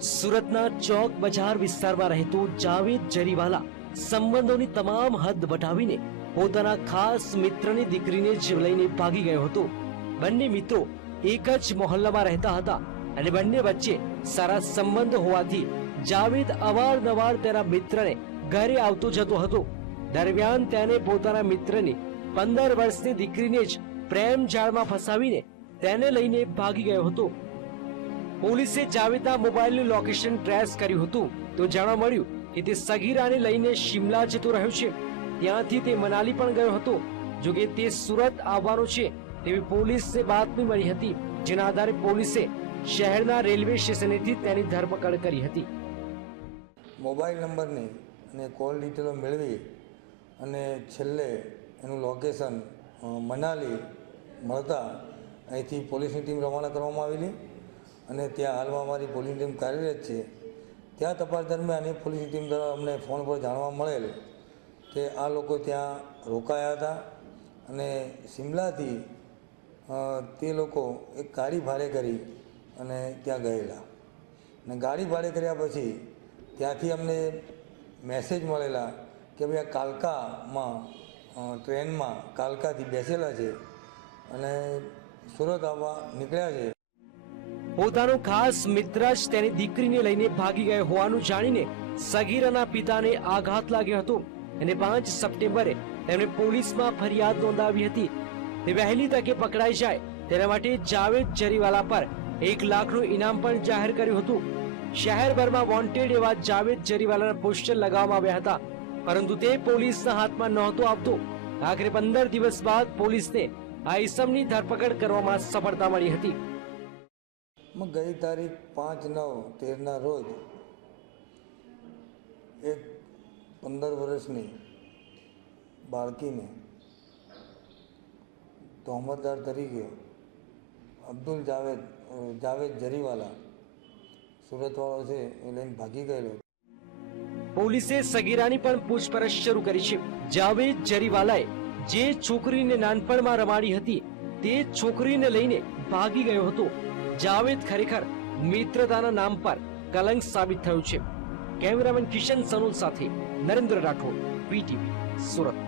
સુરતના ચોક બજાર વિસ્તારમાં રહેતો જાવેદ જરીવાલા સંબંધોની તમામ હદ વટાવીને પોતાના ખાસ મિત્રની દીકરીને જ લઈને ભાગી ગયો હતો. બંને મિત્રો એક જ મોહલ્લામાં રહેતા હતા અને બંને વચ્ચે સારા સંબંધ હોવાથી જાવેદ અવારનવાર તેના મિત્રને ઘરે આવતો જતો હતો. દરમિયાન તેને પોતાના મિત્રની પંદર વર્ષની દીકરીને જ પ્રેમ જાળમાં ફસાવીને તેને લઈને ભાગી ગયો હતો. પોલીસે જાવેદના મોબાઈલનું લોકેશન ટ્રેસ કર્યું હતું. તો જાણવા મળ્યું કે તે સગીરાને લઈને શિમલા જતો રહ્યો છે. ત્યાંથી તે મનાલી પણ ગયો હતો. જો કે તે સુરત આવવાનો છે, તેવી પોલીસને બાતમી મળી હતી, જેના આધારે પોલીસે શહેરના રેલવે સ્ટેશનેથી તેની ધરપકડ કરી હતી. મોબાઈલ નંબરની અને કોલ ડિટેલો મેળવી અને છેલ્લે એનું લોકેશન મનાલી મળતા અહીંથી પોલીસની ટીમ રવાના કરવામાં આવેલી. અને ત્યાં હાલમાં અમારી પોલીસની ટીમ કાર્યરત છે. ત્યાં તપાસ દરમિયાન એ પોલીસની ટીમ દ્વારા અમને ફોન પર જાણવા મળેલ કે આ લોકો ત્યાં રોકાયા હતા અને શિમલાથી તે લોકો એક ગાડી ભાડે કરી અને ત્યાં ગયેલા. અને ગાડી ભાડે કર્યા પછી ત્યાંથી અમને મેસેજ મળેલા કે ભાઈ આ કાલકામાં ટ્રેનમાં કાલકાથી બેસેલા છે અને સુરત આવવા નીકળ્યા છે. પોતાનો ખાસ મિત્ર જ તેની દીકરીને લઈને ભાગી ગયો હોવાનું જાણીને સગીરાના પિતાને આઘાત લાગ્યો હતો. અને પાંચ સપ્ટેમ્બરે તેમણે પોલીસમાં ફરિયાદ નોંધાવી હતી તે વહેલી તકે પકડાઈ જાય તેના માટે જાવેદ જરીવાલા પર એક લાખનું ઇનામ પણ જાહેર કર્યું હતું. શહેરભરમાં વોન્ટેડ એવા જાવેદ જરીવાલાના પોસ્ટર લગાવવામાં આવ્યા હતા. પરંતુ તે પોલીસના હાથમાં નહોતો આવતો. આખરે પંદર દિવસ બાદ પોલીસને આ ઇસમની ધરપકડ કરવામાં સફળતા મળી હતી. માં ગઈ તારીખ પાંચ નવ તેરના રોજ એક પંદર વર્ષની બાળકીને તોહમતદાર તરીકે અબ્દુલ જાવેદ જાવેદ જરીવાલા સુરતવાળો છે એ લઈને ભાગી ગયેલો. પોલીસે સગીરાની પણ પૂછપરછ શરૂ કરી છે. જાવેદ જરીવાલાએ જે છોકરીને નાનપણમાં રમાડી હતી તે છોકરીને લઈને ભાગી ગયો હતો. જાવેદ ખરેખર મિત્રતાના નામ પર કલંક સાબિત થયું છે. કેમેરામેન કિશન સનોલ સાથે નરેન્દ્ર રાઠોડ, પીટીવી, સુરત.